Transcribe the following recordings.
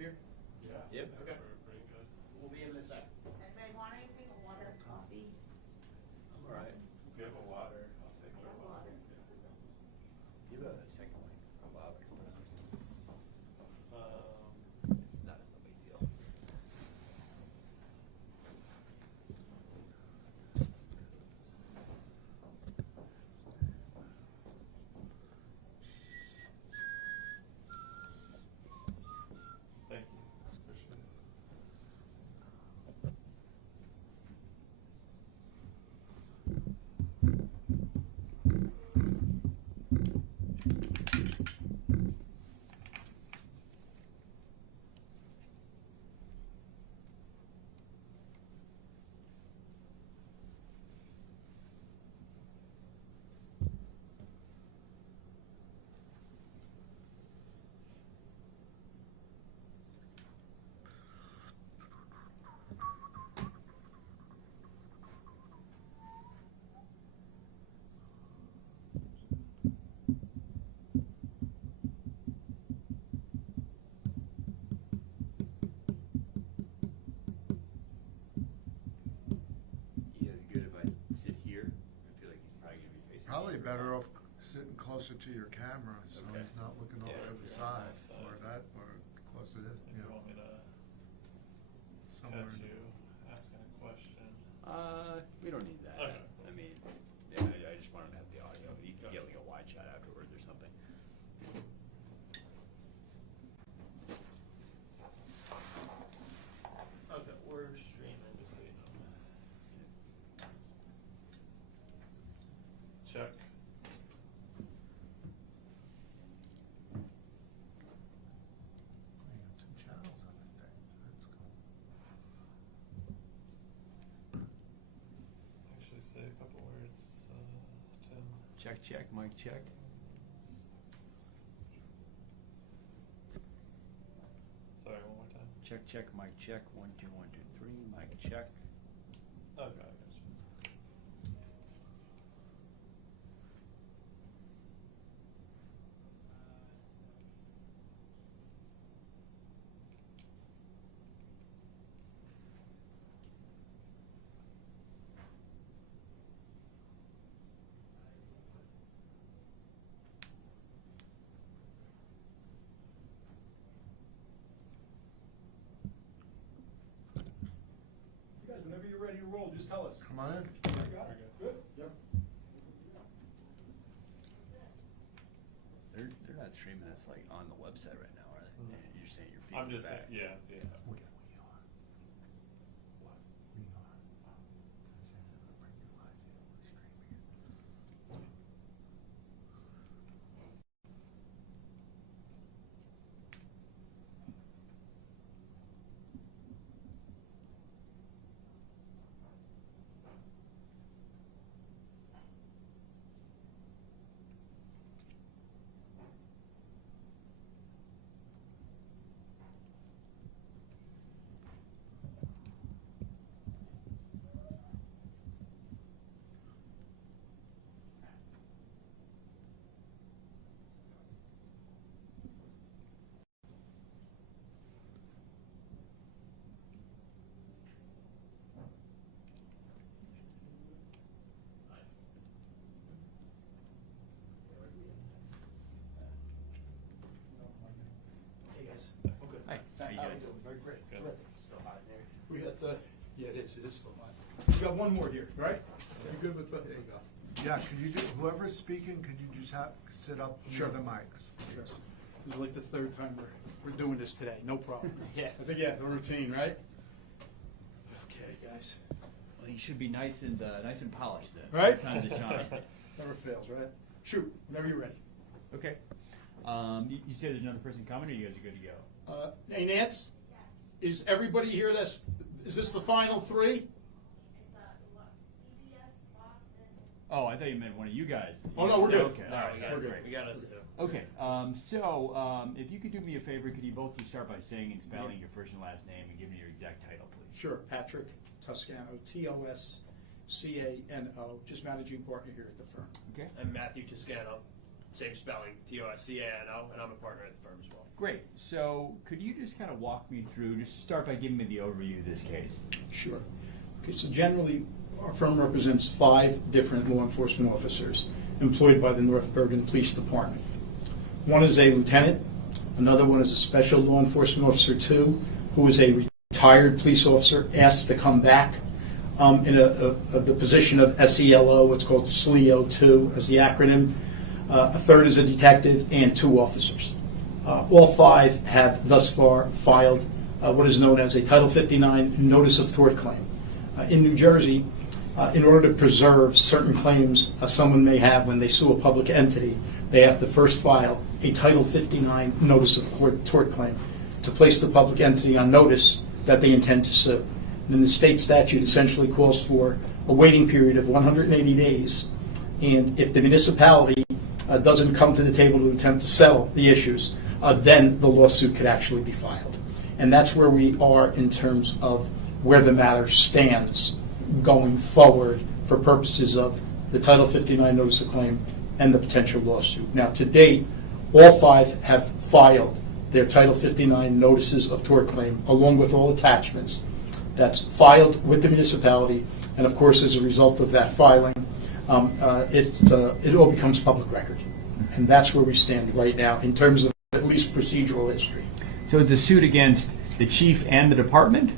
here? Yeah. Yep. Okay. Pretty good. We'll be in a sec. Anybody want anything? Water, coffee? I'm all right. If you have a water, I'll take a water. You have a second mic. I'm bothered. No, it's no big deal. Thank you. Appreciate it. You guys good if I sit here? I feel like he's probably gonna be facing. Probably me. better off sitting closer to your camera, so Okay. he's not looking off Yeah, to the you're on side, that side. or that, or close it is, If you you know, want me to somewhere. catch you asking a question. We don't need that. Okay. I mean, yeah, I just want him to have the audio. You can get like a wide shot afterwards or something. Okay, we're streaming just so you know. Check. You got 2 channels on that thing, that's cool. Actually say a couple words, Tim. Check, mic check. Sorry, one more time. Check, mic check. 1, 2, 1, 2, 3. Mic check. Okay, I got you. You guys, whenever you're ready to roll, just tell us. Come on in. I got it. Good? Yep. They're not streaming this like on the website right now, are they? Mhm. You're saying you're feeding I'm just back. saying, yeah. We are. What? We are. We're bringing live video, we're streaming it. Hey, guys. Okay. Hi, how you How doing? we doing? Very great. Good. Terrific. Still hot in there. We got, yeah, it is still hot. We got one more here, right? You good with, there you go. Yeah, could you just, whoever's speaking, could you just sit up near Sure. the mics? Sure. This is like the 3rd time we're doing this today, no problem. Yeah. I think, yeah, the routine, right? Okay, guys. Well, you should be nice and polished then. Right? Time to shine. Never fails, right? Shoot, whenever you're ready. Okay. You said there's another person coming, or you guys are good to go? Hey, Nance? Is everybody here is this the final 3? It's CBS, Fox, and Oh, I thought you meant one of you guys. Oh, no, we're good. Okay, all right, We're good. great. We got us too. Okay, if you could do me a favor, could you both just start by saying and spelling your first and last name and give me your exact title, please? Sure, Patrick Toscano, Toscano, just managing partner here at the firm. Okay. I'm Matthew Toscano, Same spelling, T-O-S-C-A, and I'm a partner at the firm as well. Great. So could you just kind of walk me through, just to start by giving me the overview of this case? Sure. Okay, so generally, our firm represents 5 different law enforcement officers employed by the North Bergen Police Department. One is a lieutenant, another one is a special law enforcement officer 2, who is a retired police officer asked to come back in the position of SELO, what's called SLEO 2 as the acronym. A third is a detective, and 2 officers. All 5 have thus far filed what is known as a Title 59 Notice of Tort Claim. In New Jersey, in order to preserve certain claims someone may have when they sue a public entity, they have to first file a Title 59 Notice of Tort Claim to place the public entity on notice that they intend to sue. And then the state statute essentially calls for a waiting period of 180 days, and if the municipality doesn't come to the table to attempt to settle the issues, then the lawsuit could actually be filed. And that's where we are in terms of where the matter stands going forward for purposes of the Title 59 Notice of Claim and the potential lawsuit. Now, to date, all 5 have filed their Title 59 Notices of Tort Claim, along with all attachments. That's filed with the municipality, and of course, as a result of that filing, it all becomes public record. And that's where we stand right now in terms of at least procedural history. So it's a suit against the chief and the department?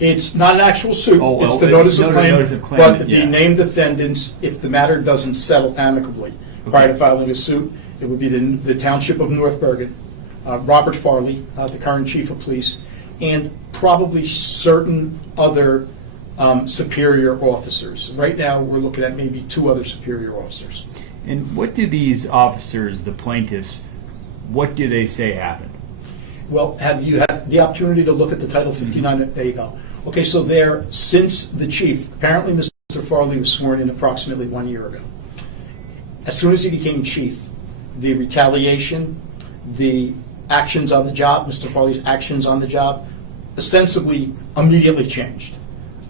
It's not an actual suit. Oh, well, it's the notice of claim, notice of claim, but yeah. the named defendants, if the matter doesn't settle amicably prior to filing a suit, it would be the Township of North Bergen, Robert Farley, the current chief of police, and probably certain other superior officers. Right now, we're looking at maybe 2 other superior officers. And what do these officers, the plaintiffs, what do they say happened? Well, have you had the opportunity to look at the Title 59? There you go. Okay, so there, since the chief, apparently Mr. Farley was sworn in approximately 1 year ago. As soon as he became chief, the retaliation, the actions on the job, Mr. Farley's actions on the job, ostensibly immediately changed.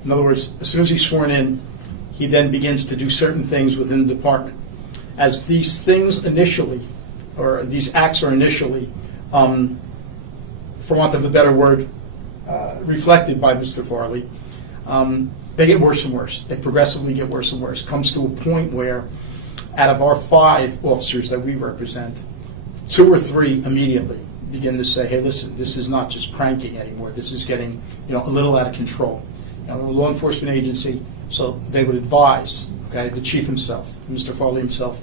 In other words, as soon as he's sworn in, he then begins to do certain things within the department. As these things initially, or these acts are initially, for want of a better word, reflected by Mr. Farley, they get worse and worse. They progressively get worse and worse. Comes to a point where, out of our 5 officers that we represent, 2 or 3 immediately begin to say, "Hey, listen, this is not just pranking anymore. This is getting, a little out of control." We're a law enforcement agency, so they would advise, the chief himself, Mr. Farley himself,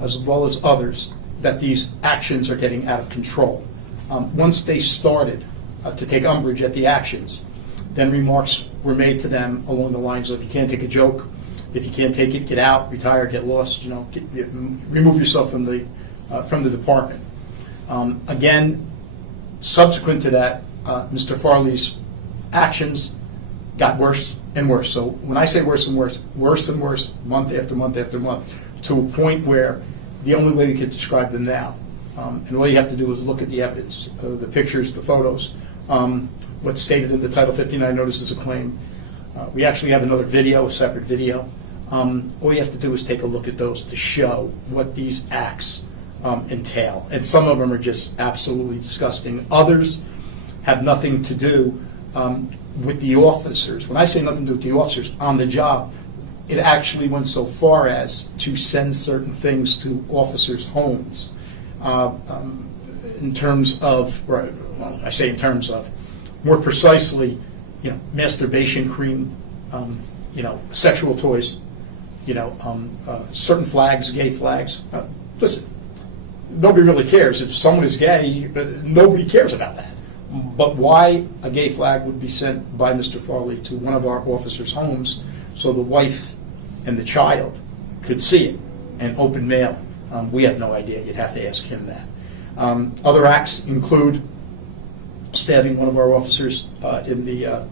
as well as others, that these actions are getting out of control. Once they started to take umbrage at the actions, then remarks were made to them along the lines of, "You can't take a joke. If you can't take it, get out, retire, get lost. Remove yourself from the department." Again, subsequent to that, Mr. Farley's actions got worse and worse. So when I say worse and worse, month after month after month, to a point where the only way we could describe them now, and all you have to do is look at the evidence, the pictures, the photos, what's stated in the Title 59 Notices of Claim. We actually have another video, a separate video. All you have to do is take a look at those to show what these acts entail. And some of them are just absolutely disgusting. Others have nothing to do with the officers. When I say nothing to do with the officers on the job, it actually went so far as to send certain things to officers' homes in terms of, I say in terms of, more precisely, masturbation cream, sexual toys, certain flags, gay flags. Listen, nobody really cares. If someone is gay, nobody cares about that. But why a gay flag would be sent by Mr. Farley to one of our officers' homes so the wife and the child could see it, and open mail, we have no idea. You'd have to ask him that. Other acts include stabbing one of our officers in the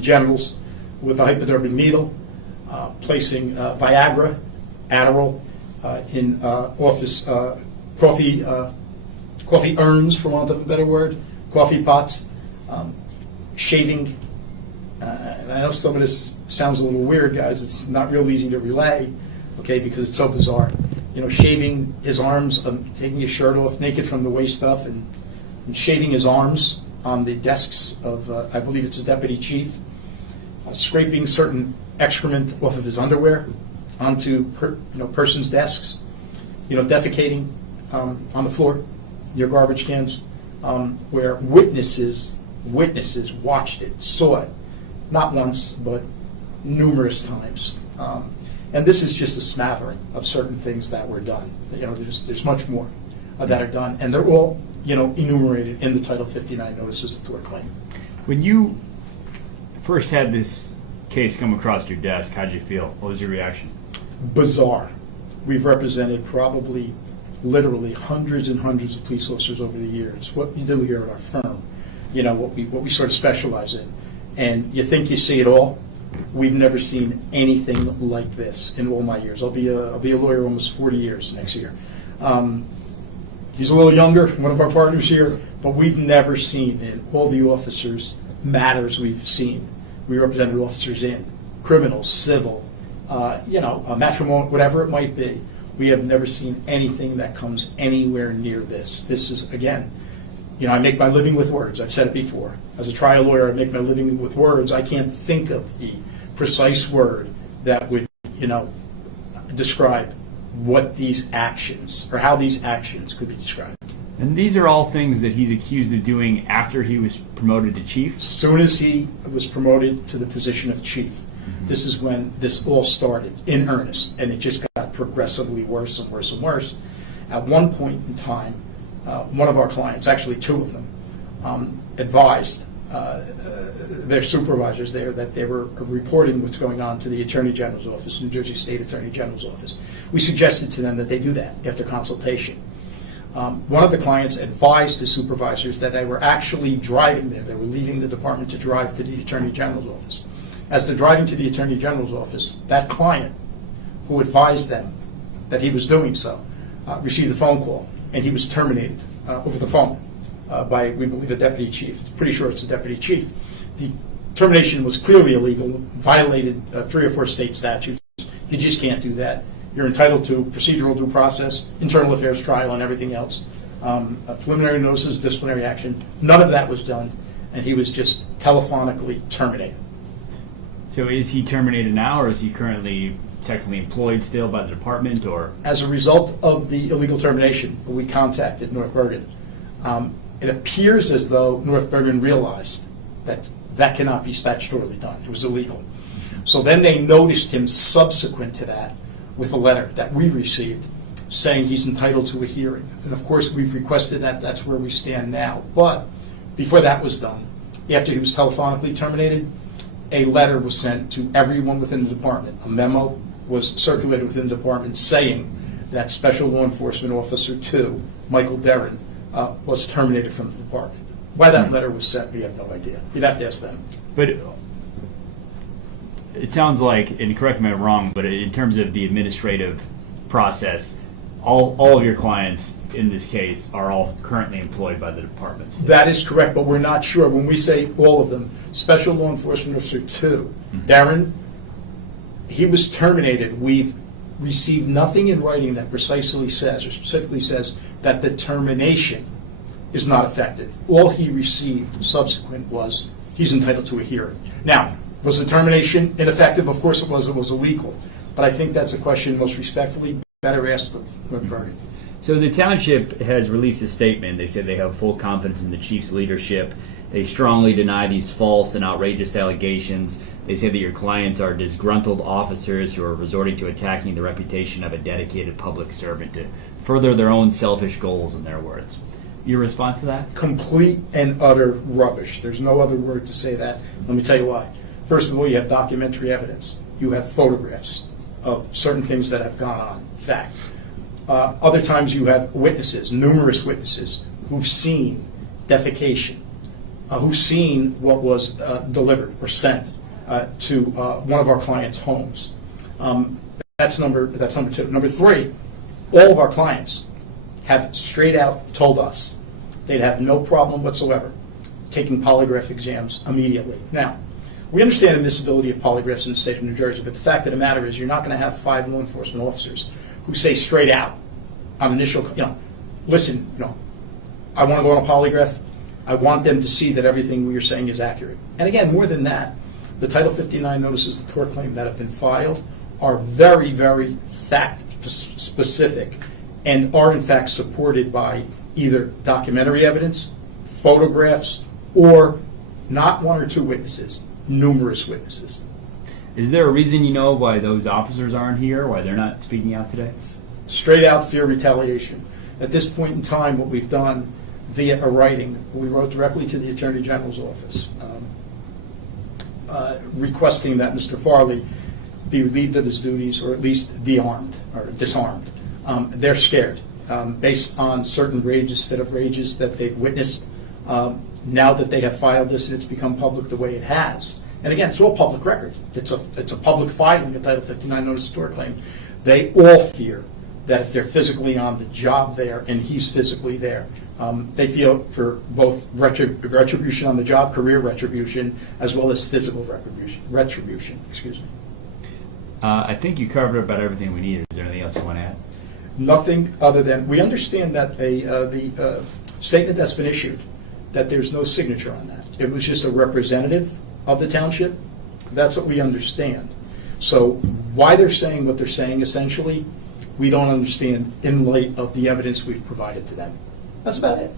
genitals with a hypodermic needle, placing Viagra, Adderall in office coffee urns, for want of a better word, coffee pots, shaving. And I know some of this sounds a little weird, guys. It's not real easy to relay, because it's so bizarre. shaving his arms, taking his shirt off, naked from the waist up, and shaving his arms on the desks of, I believe it's a deputy chief, scraping certain excrement off of his underwear onto persons' desks, defecating on the floor, your garbage cans, where witnesses watched it, saw it, not once, but numerous times. And this is just a smattering of certain things that were done. There's much more that are done, and they're all, enumerated in the Title 59 notices of tort claim. When you first had this case come across your desk, how'd you feel? What was your reaction? Bizarre. We've represented probably, literally, hundreds and hundreds of police officers over the years. What we do here at our firm, what we sort of specialize in. And you think you see it all. We've never seen anything like this in all my years. I'll be a lawyer almost 40 years next year. He's a little younger, one of our partners here, but we've never seen in all the officers matters we've seen. We represented officers in criminal, civil, matrimonial, whatever it might be. We have never seen anything that comes anywhere near this. This is, again, I make my living with words. I've said it before. As a trial lawyer, I make my living with words. I can't think of the precise word that would, describe what these actions, or how these actions could be described. And these are all things that he's accused of doing after he was promoted to chief? As soon as he was promoted to the position of chief, this is when this all started in earnest, and it just got progressively worse and worse and worse. At one point in time, one of our clients, actually two of them, advised their supervisors there that they were reporting what's going on to the Attorney General's office, New Jersey State Attorney General's office. We suggested to them that they do that after consultation. One of the clients advised the supervisors that they were actually driving there. They were leaving the department to drive to the Attorney General's office. As they're driving to the Attorney General's office, that client who advised them that he was doing so received a phone call, and he was terminated over the phone by, we believe, a deputy chief. Pretty sure it's a deputy chief. The termination was clearly illegal, violated 3 or 4 state statutes. You just can't do that. You're entitled to procedural due process, internal affairs trial, and everything else. Preliminary notices, disciplinary action. None of that was done, and he was just telephonically terminated. So is he terminated now, or is he currently technically employed still by the department, or? As a result of the illegal termination, we contacted North Bergen. It appears as though North Bergen realized that that cannot be statutorily done. It was illegal. So then they noticed him subsequent to that with a letter that we received saying he's entitled to a hearing. And of course, we've requested that. That's where we stand now. But before that was done, after he was telephonically terminated, a letter was sent to everyone within the department. A memo was circulated within the department saying that Special Law Enforcement Officer 2, Michael Derrin, was terminated from the department. Why that letter was sent, we have no idea. You'd have to ask them. But it sounds like, and correct me if I'm wrong, but in terms of the administrative process, all of your clients in this case are all currently employed by the department. That is correct, but we're not sure. When we say all of them, Special Law Enforcement Officer 2, Darren, he was terminated. We've received nothing in writing that precisely says, or specifically says, that the termination is not effective. All he received subsequent was he's entitled to a hearing. Now, was the termination ineffective? Of course it was. It was illegal. But I think that's a question most respectfully better asked of North Bergen. So the township has released a statement. They said they have full confidence in the chief's leadership. They strongly deny these false and outrageous allegations. They say that your clients are disgruntled officers who are resorting to attacking the reputation of a dedicated public servant to further their own selfish goals, in their words. Your response to that? Complete and utter rubbish. There's no other word to say that. Let me tell you why. First of all, you have documentary evidence. You have photographs of certain things that have gone on. Fact. Other times you have witnesses, numerous witnesses, who've seen defecation, who've seen what was delivered or sent to one of our clients' homes. That's number 2. Number 3, all of our clients have straight out told us they'd have no problem whatsoever taking polygraph exams immediately. Now, we understand the admissibility of polygraphs in the state of New Jersey, but the fact of the matter is you're not going to have 5 law enforcement officers who who say straight out on initial, listen, I want to go on a polygraph. I want them to see that everything we are saying is accurate. And again, more than that, the Title 59 notices of tort claim that have been filed are very, very fact-specific and are in fact supported by either documentary evidence, photographs, or not one or two witnesses, numerous witnesses. Is there a reason you know why those officers aren't here, why they're not speaking out today? Straight out fear retaliation. At this point in time, what we've done via a writing, we wrote directly to the Attorney General's office requesting that Mr. Farley be relieved of his duties or at least disarmed. They're scared based on certain fit of rages that they've witnessed. Now that they have filed this and it's become public the way it has, and again, it's all public record. It's a public filing, a Title 59 notice of tort claim. They all fear that if they're physically on the job there and he's physically there, they feel for both retribution on the job, career retribution, as well as physical retribution. Excuse me. I think you covered about everything we needed. Is there anything else you want to add? Nothing other than we understand that the statement that's been issued, that there's no signature on that. It was just a representative of the township. That's what we understand. So why they're saying what they're saying, essentially, we don't understand in light of the evidence we've provided to them. That's about it.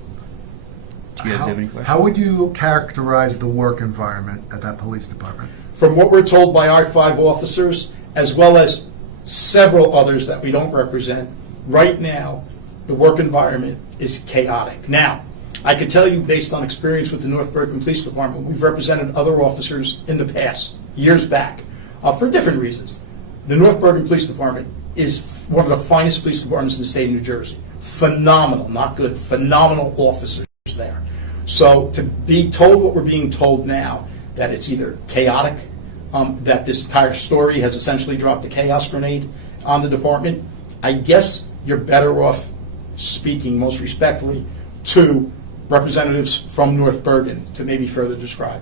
Do you guys have any questions? How would you characterize the work environment at that police department? From what we're told by our 5 officers, as well as several others that we don't represent, right now, the work environment is chaotic. Now, I can tell you, based on experience with the North Bergen Police Department, we've represented other officers in the past, years back, for different reasons. The North Bergen Police Department is one of the finest police departments in the state of New Jersey. Phenomenal, not good, phenomenal officers there. So to be told what we're being told now, that it's either chaotic, that this entire story has essentially dropped a chaos grenade on the department, I guess you're better off speaking most respectfully to representatives from North Bergen to maybe further describe.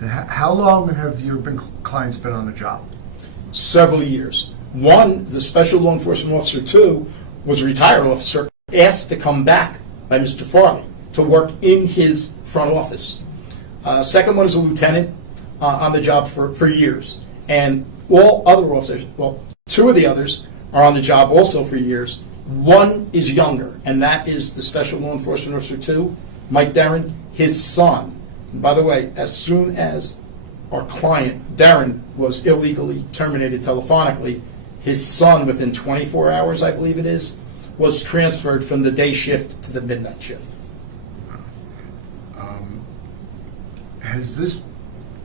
How long have your clients been on the job? Several years. One, the special law enforcement officer, 2, was a retired officer, asked to come back by Mr. Farley to work in his front office. Second one is a lieutenant on the job for years. And all other officers, well, 2 of the others are on the job also for years. One is younger, and that is the special law enforcement officer 2, Mike Darren, his son. And by the way, as soon as our client, Darren, was illegally terminated telephonically, his son, within 24 hours, I believe it is, was transferred from the day shift to the midnight shift.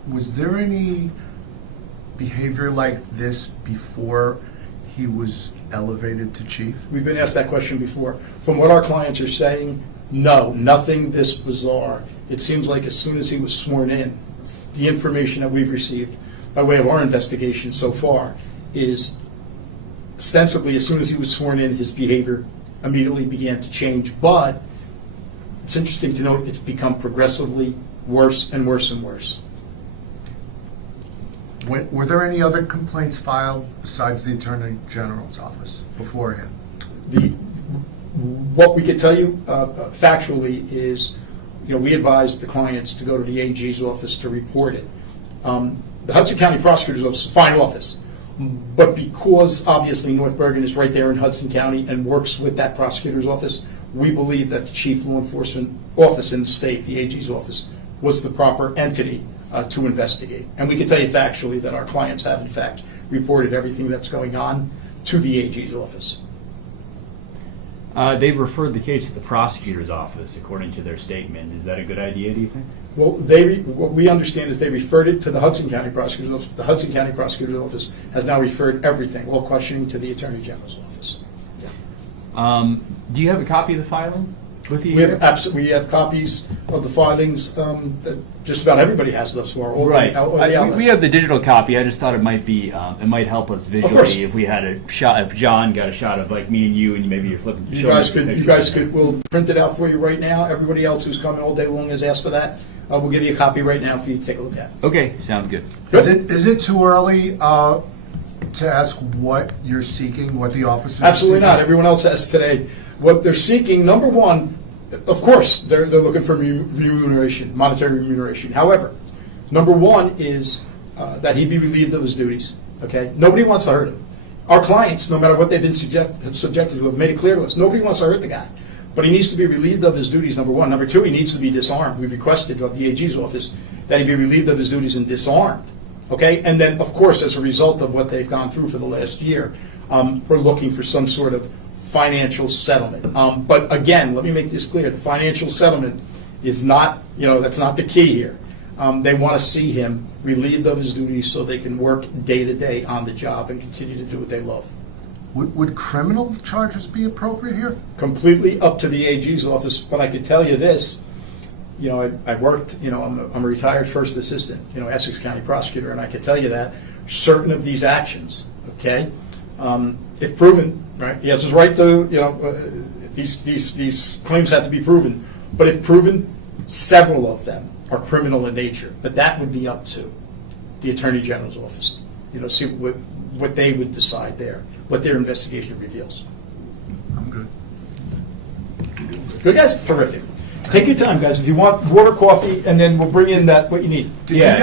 Was there any behavior like this before he was elevated to chief? We've been asked that question before. From what our clients are saying, no, nothing this bizarre. It seems like as soon as he was sworn in, the information that we've received by way of our investigation so far is ostensibly as soon as he was sworn in, his behavior immediately began to change. But it's interesting to note it's become progressively worse and worse and worse. Were there any other complaints filed besides the Attorney General's office beforehand? What we could tell you factually is, we advised the clients to go to the AG's office to report it. The Hudson County Prosecutor's Office is a fine office, but because obviously North Bergen is right there in Hudson County and works with that prosecutor's office, we believe that the Chief Law Enforcement Office in the state, the AG's office, was the proper entity to investigate. And we can tell you factually that our clients have in fact reported everything that's going on to the AG's office. They've referred the case to the prosecutor's office, according to their statement. Is that a good idea, do you think? Well, what we understand is they referred it to the Hudson County Prosecutor's Office. The Hudson County Prosecutor's Office has now referred everything, all questioning, to the Attorney General's office. Do you have a copy of the filing with you? We have copies of the filings that just about everybody has thus far. Right. We have the digital copy. I just thought it might be, it might help us visually if we had a shot. If John got a shot of like me and you, and maybe you're flipping. You guys could. We'll print it out for you right now. Everybody else who's coming all day long has asked for that. We'll give you a copy right now for you to take a look at. Okay, sounds good. Is it too early to ask what you're seeking, what the officers are Absolutely seeking? not. Everyone else has today. What they're seeking, number one, of course, they're looking for remuneration, monetary remuneration. However, number one is that he be relieved of his duties. Okay, nobody wants to hurt him. Our clients, no matter what they've been subjected to, have made it clear to us. Nobody wants to hurt the guy, but he needs to be relieved of his duties. Number one. Number two, he needs to be disarmed. We've requested of the AG's office that he be relieved of his duties and disarmed. Okay, and then of course, as a result of what they've gone through for the last year, we're looking for some sort of financial settlement. But again, let me make this clear: the financial settlement is not, that's not the key here. They want to see him relieved of his duties so they can work day to day on the job and continue to do what they love. Would criminal charges be appropriate here? Completely up to the AG's office, but I could tell you this. I worked, I'm a retired first assistant, Essex County prosecutor, and I can tell you that certain of these actions, okay, if proven, right, he has his right to, these claims have to be proven, but if proven, several of them are criminal in nature, but that would be up to the Attorney General's office, see what they would decide there, what their investigation reveals. I'm good. Good, guys? Terrific. Take your time, guys. If you want water, coffee, and then we'll bring in what you need. Did Yeah. you